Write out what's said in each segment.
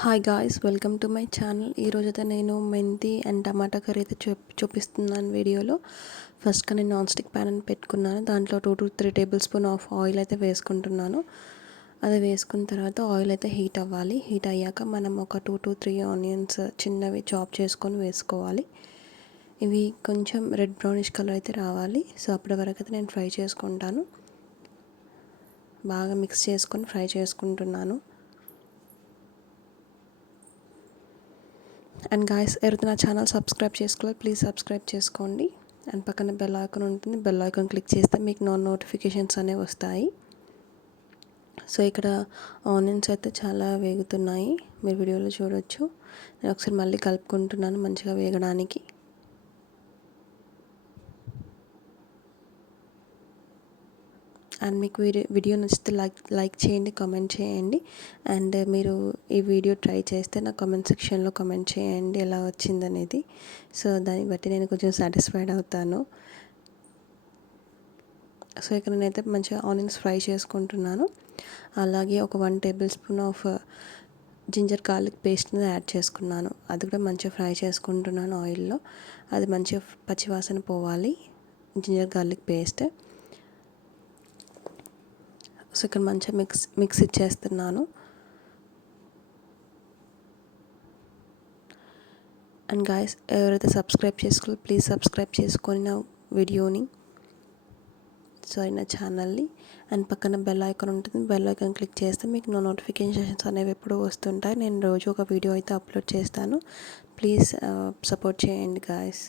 Hi guys, welcome to my channel. ఈరోజైతే నేను మెంతి అండ్ టమాటా కర్రీ అయితే చూపిస్తున్నాను వీడియోలో. ఫస్ట్గా నేను నాన్ స్టిక్ ప్యాన్ అని పెట్టుకున్నాను. దాంట్లో 2 to 3 table spoon of oil అయితే వేసుకుంటున్నాను. అది వేసుకున్న తర్వాత ఆయిల్ అయితే హీట్ అవ్వాలి. హీట్ అయ్యాక మనం ఒక 2 to 3 ఆనియన్స్ చిన్నవి చాప్ చేసుకొని వేసుకోవాలి. ఇవి కొంచెం రెడ్ బ్రౌనిష్ కలర్ అయితే రావాలి. సో అప్పటి వరకు అయితే నేను ఫ్రై చేసుకుంటాను. బాగా మిక్స్ చేసుకొని ఫ్రై చేసుకుంటున్నాను. అండ్ గాయస్, ఎవరైతే నా ఛానల్ సబ్స్క్రైబ్ చేసుకోవాలి ప్లీజ్ సబ్స్క్రైబ్ చేసుకోండి. అండ్ పక్కన బెల్ ఐకాన్ ఉంటుంది, బెల్ ఐకాన్ క్లిక్ చేస్తే మీకు నోటిఫికేషన్స్ అనేవి వస్తాయి. సో ఇక్కడ ఆనియన్స్ అయితే చాలా వేగుతున్నాయి, మీరు వీడియోలో చూడొచ్చు. నేను ఒకసారి మళ్ళీ కలుపుకుంటున్నాను మంచిగా వేగడానికి. అండ్ మీకు వీడియో నచ్చితే లైక్ చేయండి, కామెంట్ చేయండి. అండ్ మీరు ఈ వీడియో ట్రై చేస్తే నా కామెంట్ సెక్షన్లో కామెంట్ చేయండి ఎలా వచ్చిందనేది. సో దాన్ని బట్టి నేను కొంచెం సాటిస్ఫైడ్ అవుతాను. సో ఇక్కడ నేనైతే మంచిగా ఆనియన్స్ ఫ్రై చేసుకుంటున్నాను. అలాగే ఒక 1 table spoon of ginger garlic పేస్ట్ని యాడ్ చేసుకున్నాను. అది కూడా మంచిగా ఫ్రై చేసుకుంటున్నాను ఆయిల్లో. అది మంచిగా పచ్చివాసన పోవాలి, జింజర్ గార్లిక్ పేస్ట్. సో ఇక్కడ మంచిగా మిక్స్ ఇచ్చేస్తున్నాను. అండ్ గాయస్, ఎవరైతే సబ్స్క్రైబ్ చేసుకోవాలో ప్లీజ్ సబ్స్క్రైబ్ చేసుకొని నా వీడియోని, నా ఛానల్ని. అండ్ పక్కన బెల్ ఐకాన్ ఉంటుంది, బెల్ ఐకాన్ క్లిక్ చేస్తే మీకు నోటిఫికేషన్స్ అనేవి ఎప్పుడూ వస్తుంటాయి. నేను రోజు ఒక వీడియో అయితే అప్లోడ్ చేస్తాను. ప్లీజ్ సపోర్ట్ చేయండి గాయస్.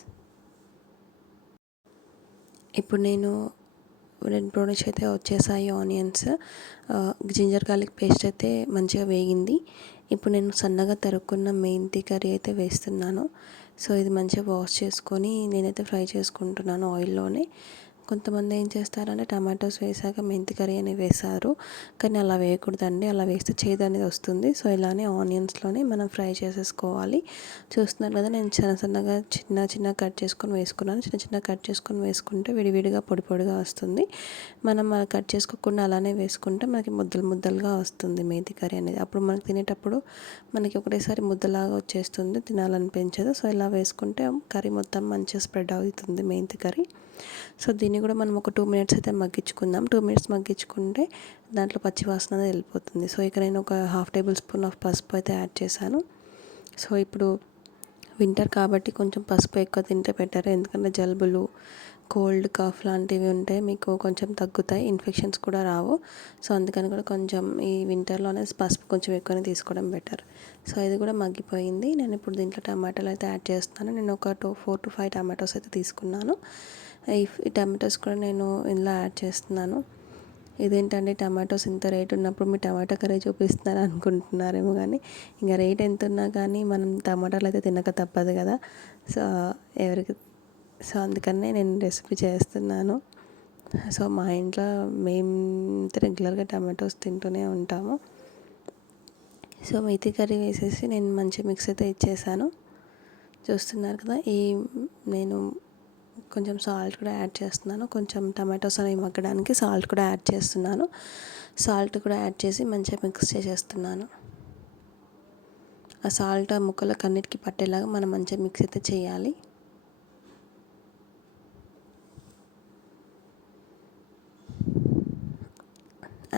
ఇప్పుడు నేను రెడ్ బ్రౌనిష్ అయితే వచ్చేసాయి ఆనియన్స్. జింజర్ గార్లిక్ పేస్ట్ అయితే మంచిగా వేగింది. ఇప్పుడు నేను సన్నగా తరుక్కున్న మెంతి కర్రీ అయితే వేస్తున్నాను. సో ఇది మంచిగా వాష్ చేసుకొని నేనైతే ఫ్రై చేసుకుంటున్నాను ఆయిల్లోనే. కొంతమంది ఏం చేస్తారంటే టమాటోస్ వేసాక మెంతి కర్రీ అని వేశారు, కానీ అలా వేయకూడదండి. అలా వేస్తే చేదు అనేది వస్తుంది. సో ఇలానే ఆనియన్స్లోనే మనం ఫ్రై చేసేసుకోవాలి. చూస్తున్నారు కదా, నేను సన్నగా చిన్న కట్ చేసుకొని వేసుకున్నాను. చిన్న కట్ చేసుకొని వేసుకుంటే విడివిడిగా పొడి పొడిగా వస్తుంది. మనం అలా కట్ చేసుకోకుండా అలానే వేసుకుంటే మనకి ముద్దలుగా వస్తుంది మెంతి కర్రీ అనేది. అప్పుడు మనకి తినేటప్పుడు మనకి ఒకటేసారి ముద్దలాగా వచ్చేస్తుంది, తినాలనిపించదు. సో ఇలా వేసుకుంటే కర్రీ మొత్తం మంచిగా స్ప్రెడ్ అవుతుంది మెంతి కర్రీ. సో దీన్ని కూడా మనం ఒక 2 minutes అయితే మగ్గించుకుందాం. 2 minutes మగ్గించుకుంటే దాంట్లో పచ్చి వాసన అనేది వెళ్ళిపోతుంది. సో ఇక నేను ఒక 1/2 టేబుల్ స్పూన్ ఆఫ్ పసుపు అయితే యాడ్ చేశాను. సో ఇప్పుడు వింటర్ కాబట్టి కొంచెం పసుపు ఎక్కువ తింటే బెటర్, ఎందుకంటే జలుబులు, కోల్డ్, కాఫ్ లాంటివి ఉంటే మీకు కొంచెం తగ్గుతాయి, ఇన్ఫెక్షన్స్ కూడా రావు. సో అందుకని కూడా కొంచెం ఈ వింటర్లోనే పసుపు కొంచెం ఎక్కువనే తీసుకోవడం బెటర్. సో ఇది కూడా మగ్గిపోయింది. నేను ఇప్పుడు దీంట్లో టమాటాలు అయితే యాడ్ చేస్తున్నాను. నేను ఒక 4 to 5 టమాటోస్ అయితే తీసుకున్నాను. ఈ టమాటోస్ కూడా నేను ఇందులో యాడ్ చేస్తున్నాను. ఇదేంటండి టమాటోస్ ఇంత రేట్ ఉన్నప్పుడు మీరు టమాటా కర్రీ చూపిస్తున్నారు అనుకుంటున్నారేమో, కానీ ఇంకా రేట్ ఎంత ఉన్నా కానీ మనం టమాటాలు అయితే తినక తప్పదు కదా. సో సో అందుకనే నేను రెసిపీ చేస్తున్నాను. సో మా ఇంట్లో మేము రెగ్యులర్గా టమాటోస్ తింటూనే ఉంటాము. సో మెంతి కర్రీ వేసేసి నేను మంచి మిక్స్ అయితే ఇచ్చేసాను. చూస్తున్నారు కదా, నేను కొంచెం సాల్ట్ కూడా యాడ్ చేస్తున్నాను. కొంచెం టమాటోస్ అనేవి మగ్గడానికి సాల్ట్ కూడా యాడ్ చేస్తున్నాను. సాల్ట్ కూడా యాడ్ చేసి మంచిగా మిక్స్ చేసేస్తున్నాను. ఆ సాల్ట్ ఆ ముక్కలకు అన్నిటికీ పట్టేలాగా మనం మంచిగా మిక్స్ అయితే చేయాలి.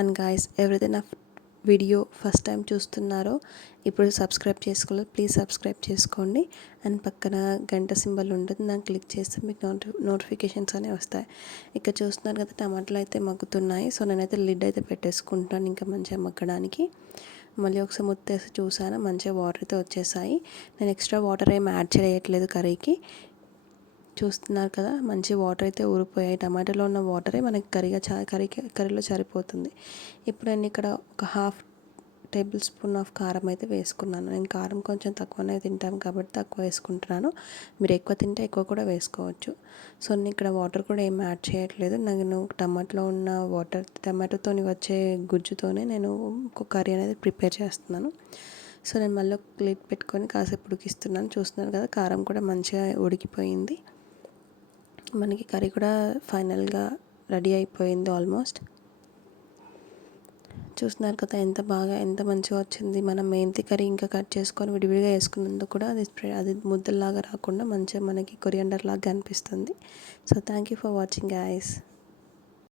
అండ్ గాయస్, ఎవరైతే నా వీడియో ఫస్ట్ టైం చూస్తున్నారో ఇప్పుడు సబ్స్క్రైబ్ చేసుకోవాలి ప్లీజ్ సబ్స్క్రైబ్ చేసుకోండి. అండ్ పక్కన గంట సింబల్ ఉంటుంది, దాన్ని క్లిక్ చేస్తే మీకు నోటిఫికేషన్స్ అనేవి వస్తాయి. ఇక్కడ చూస్తున్నారు కదా, టమాటాలు అయితే మగ్గుతున్నాయి. సో నేనైతే లిడ్ అయితే పెట్టేసుకుంటాను ఇంకా మంచిగా మగ్గడానికి. మళ్ళీ ఒకసారి ముత్తేసి చూసాను, మంచిగా వాటర్ అయితే వచ్చేసాయి. నేను ఎక్స్ట్రా వాటర్ ఏం యాడ్ చేయట్లేదు కర్రీకి. చూస్తున్నారు కదా, మంచి వాటర్ అయితే ఊరిపోయాయి. టమాటాలో ఉన్న వాటరే మనకి కర్రీలో సరిపోతుంది. ఇప్పుడు నేను ఇక్కడ ఒక 1/2 టేబుల్ స్పూన్ ఆఫ్ కారం అయితే వేసుకున్నాను. నేను కారం కొంచెం తక్కువనే తింటాను కాబట్టి తక్కువ వేసుకుంటున్నాను. మీరు ఎక్కువ తింటే ఎక్కువ కూడా వేసుకోవచ్చు. సో నేను ఇక్కడ వాటర్ కూడా ఏం యాడ్ చేయట్లేదు. నేను టమాటాలో ఉన్న టమాటోతో వచ్చే గుజ్జుతోనే నేను ఒక కర్రీ అనేది ప్రిపేర్ చేస్తున్నాను. సో నేను మళ్ళీ లిడ్ పెట్టుకొని కాసేపు ఉడికిస్తున్నాను. చూస్తున్నాను కదా, కారం కూడా మంచిగా ఉడికిపోయింది. మనకి కర్రీ కూడా ఫైనల్గా రెడీ అయిపోయింది ఆల్మోస్ట్. చూస్తున్నారు కదా ఎంత మంచిగా వచ్చింది. మనం మెంతి కర్రీ ఇంకా కట్ చేసుకొని విడివిడిగా వేసుకున్నందుకు కూడా అది ముద్దలాగా రాకుండా మంచిగా మనకి కొరియాండర్ లాగా కనిపిస్తుంది. So thank you for watching guys.